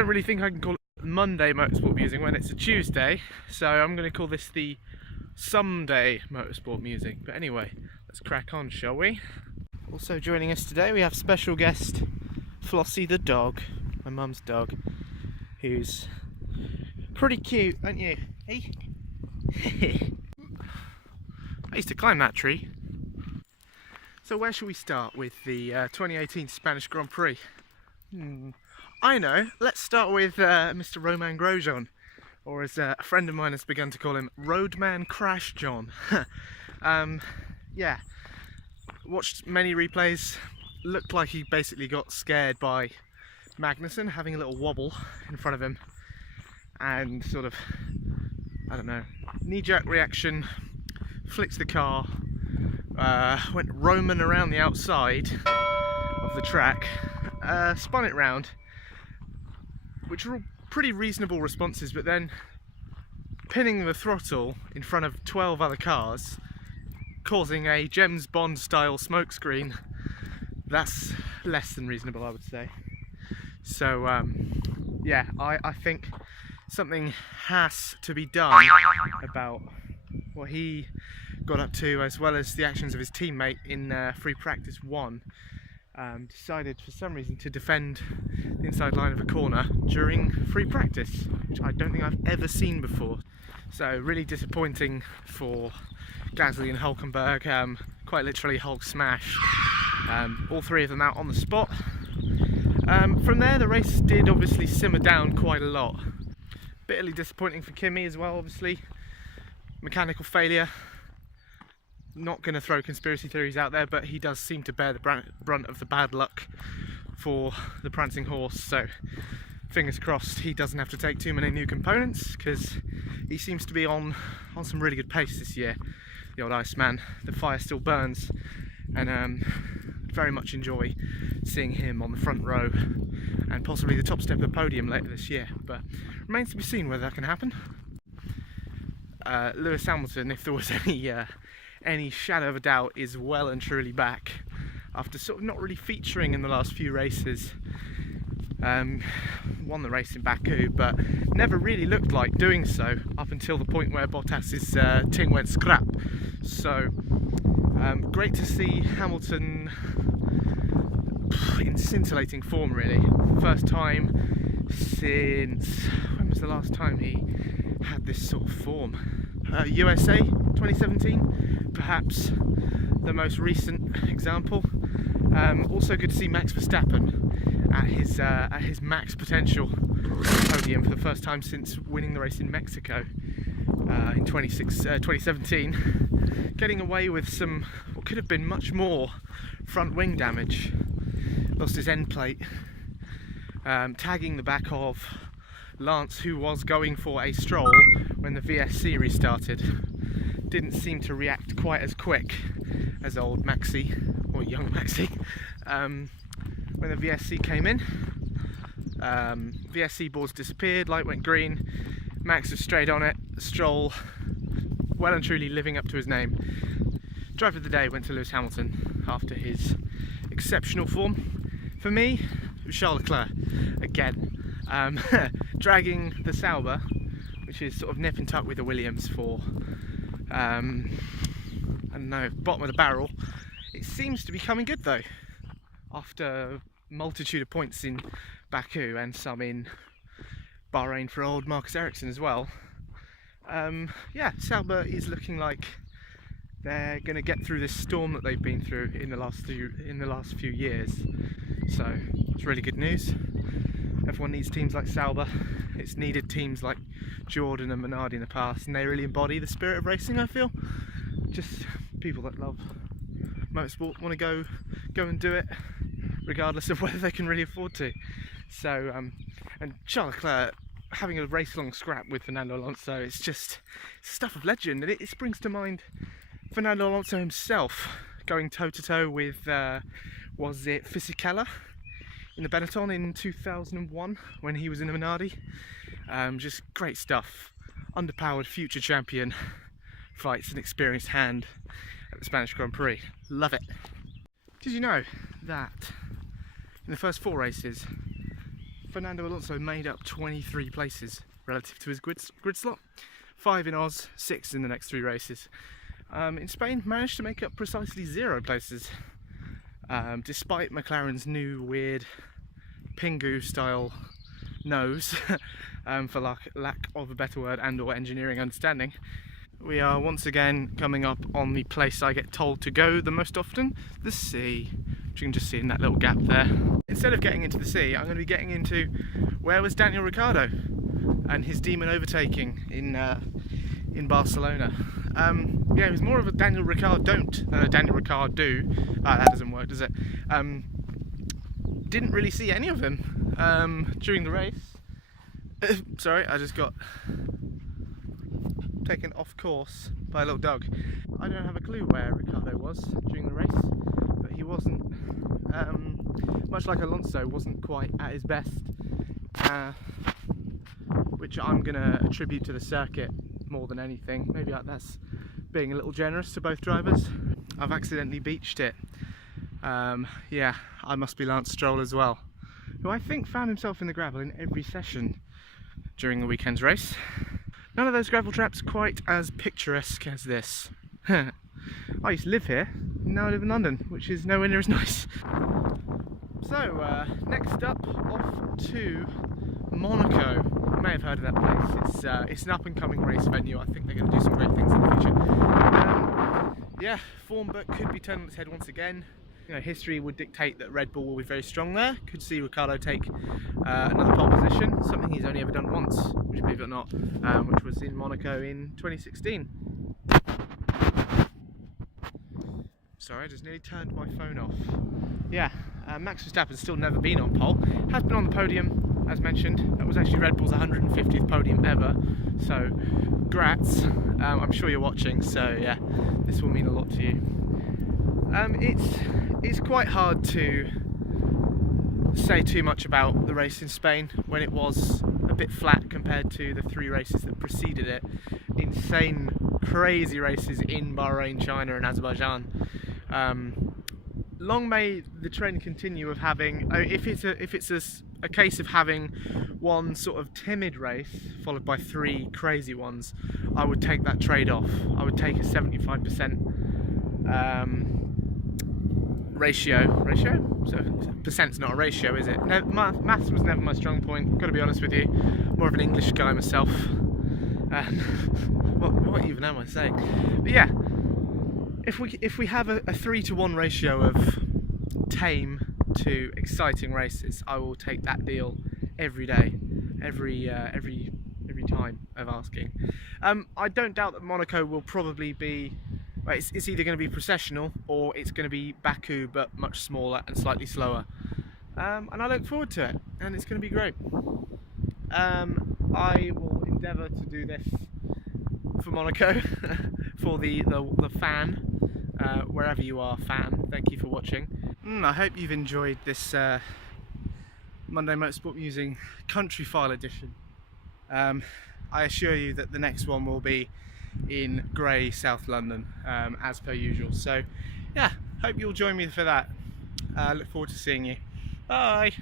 don't really think I can call it Monday Motorsport Musing when it's a Tuesday, so I'm going to call this the Someday Motorsport Musing. But anyway, let's crack on, shall we? Also joining us today we have special guest Flossie the dog, my mum's dog, who's pretty cute, aren't you? Hey? I used to climb that tree. So where shall we start with the 2018 Spanish Grand Prix? I know, let's start with Mr. Romain Grosjean, or as a friend of mine has begun to call him, Roadman Crash John. Yeah, watched many replays, looked like he basically got scared by Magnussen having a little wobble in front of him and sort of, I don't know, knee-jerk reaction, flicked the car, went roaming around the outside of the track, spun it round, which were all pretty reasonable responses, but then pinning the throttle in front of 12 other cars, causing a James Bond style smokescreen, that's less than reasonable, I would say. So yeah, I think something has to be done about what he got up to, as well as the actions of his teammate in free practice 1. Decided for some reason to defend the inside line of a corner during free practice, which I don't think I've ever seen before. So really disappointing for Gasly and Hulkenberg, quite literally Hulk smash. All three of them out on the spot. From there the race did obviously simmer down quite a lot. Bitterly disappointing for Kimi as well, obviously. Mechanical failure. Not going to throw conspiracy theories out there, but he does seem to bear the brunt of the bad luck for the prancing horse, so fingers crossed he doesn't have to take too many new components, because he seems to be on some really good pace this year, the old Iceman. The fire still burns, and very much enjoy seeing him on the front row and possibly the top step of the podium later this year, but remains to be seen whether that can happen. Lewis Hamilton, if there was any shadow of a doubt, is well and truly back after sort of not really featuring in the last few races. Won the race in Baku, but never really looked like doing so up until the point where Bottas's ting went scrap. So great to see Hamilton in scintillating form, really. First time since, when was the last time he had this sort of form? USA 2017, perhaps the most recent example. Also good to see Max Verstappen at his max potential podium for the first time since winning the race in Mexico in 2017, getting away with some what could have been much more front wing damage. Lost his end plate, tagging the back of Lance, who was going for a stroll when the VSC restarted. Didn't seem to react quite as quick as old Maxi, or young Maxi, when the VSC came in. VSC boards disappeared, light went green, Max was straight on it, Stroll well and truly living up to his name. Driver of the day went to Lewis Hamilton after his exceptional form. For me, it was Charles Leclerc again. Dragging the Sauber, which is sort of nip and tuck with the Williams for, I don't know, bottom of the barrel. It seems to be coming good though, after a multitude of points in Baku and some in Bahrain for old Marcus Ericsson as well. Yeah, Sauber is looking like they're going to get through this storm that they've been through in the last few years. So it's really good news. Everyone needs teams like Sauber. It's needed teams like Jordan and Minardi in the past, and they really embody the spirit of racing, I feel. Just people that love motorsport, want to go and do it regardless of whether they can really afford to. So and Charles Leclerc having a race-long scrap with Fernando Alonso, it's just stuff of legend, and it springs to mind Fernando Alonso himself going toe-to-toe with was it Fisichella in the Benetton in 2001 when he was in the Minardi. Just great stuff. Underpowered future champion fights an experienced hand at the Spanish Grand Prix. Love it. Did you know that in the first 4 races Fernando Alonso made up 23 places relative to his grid slot. 5 in Oz, 6 in the next 3 races. In Spain, managed to make up precisely 0 places, despite McLaren's new weird Pingu style nose, for lack of a better word, and or engineering understanding. We are once again coming up on the place I get told to go the most often, the sea, which you can just see in that little gap there. Instead of getting into the sea, I'm going to be getting into where was Daniel Ricciardo and his demon overtaking in Barcelona. Yeah, it was more of a Daniel Ricciardo don't than a Daniel Ricciardo do. That doesn't work, does it? Didn't really see any of them during the race. Sorry, I just got taken off course by a little dog. I don't have a clue where Ricciardo was during the race, but he wasn't, much like Alonso, wasn't quite at his best, which I'm going to attribute to the circuit more than anything. Maybe that's being a little generous to both drivers. I've accidentally beached it. Yeah, I must be Lance Stroll as well, who I think found himself in the gravel in every session during the weekend's race. None of those gravel traps quite as picturesque as this. I used to live here, now I live in London, which is nowhere near as nice. So, next up, off to Monaco. You may have heard of that place. It's an up-and-coming race venue. I think they're going to do some great things in the future. Yeah, form but could be turned on its head once again. You know, history would dictate that Red Bull will be very strong there. Could see Ricciardo take another pole position, something he's only ever done once, would you believe it or not, which was in Monaco in 2016. Sorry, I just nearly turned my phone off. Yeah, Max Verstappen's still never been on pole. Has been on the podium, as mentioned. That was actually Red Bull's 150th podium ever, so grats. I'm sure you're watching, so yeah, this will mean a lot to you. It's quite hard to say too much about the race in Spain when it was a bit flat compared to the 3 races that preceded it. Insane, crazy races in Bahrain, China and Azerbaijan. Long may the trend continue of having, if it's a case of having one sort of timid race followed by 3 crazy ones, I would take that trade-off. I would take a 75% ratio? So percent's not a ratio, is it? No, maths was never my strong point, gotta be honest with you. More of an English guy myself. What even am I saying? But yeah, if we have a 3-to-1 ratio of tame to exciting races, I will take that deal every day, every time of asking. I don't doubt that Monaco will probably be, well, it's either going to be processional or it's going to be Baku but much smaller and slightly slower, and I look forward to it, and it's going to be great. I will endeavour to do this for Monaco for the fan, wherever you are, fan. Thank you for watching. I hope you've enjoyed this Monday Motorsport Musing Country File edition. I assure you that the next one will be in grey South London, as per usual. So yeah, hope you'll join me for that. Look forward to seeing you. Bye!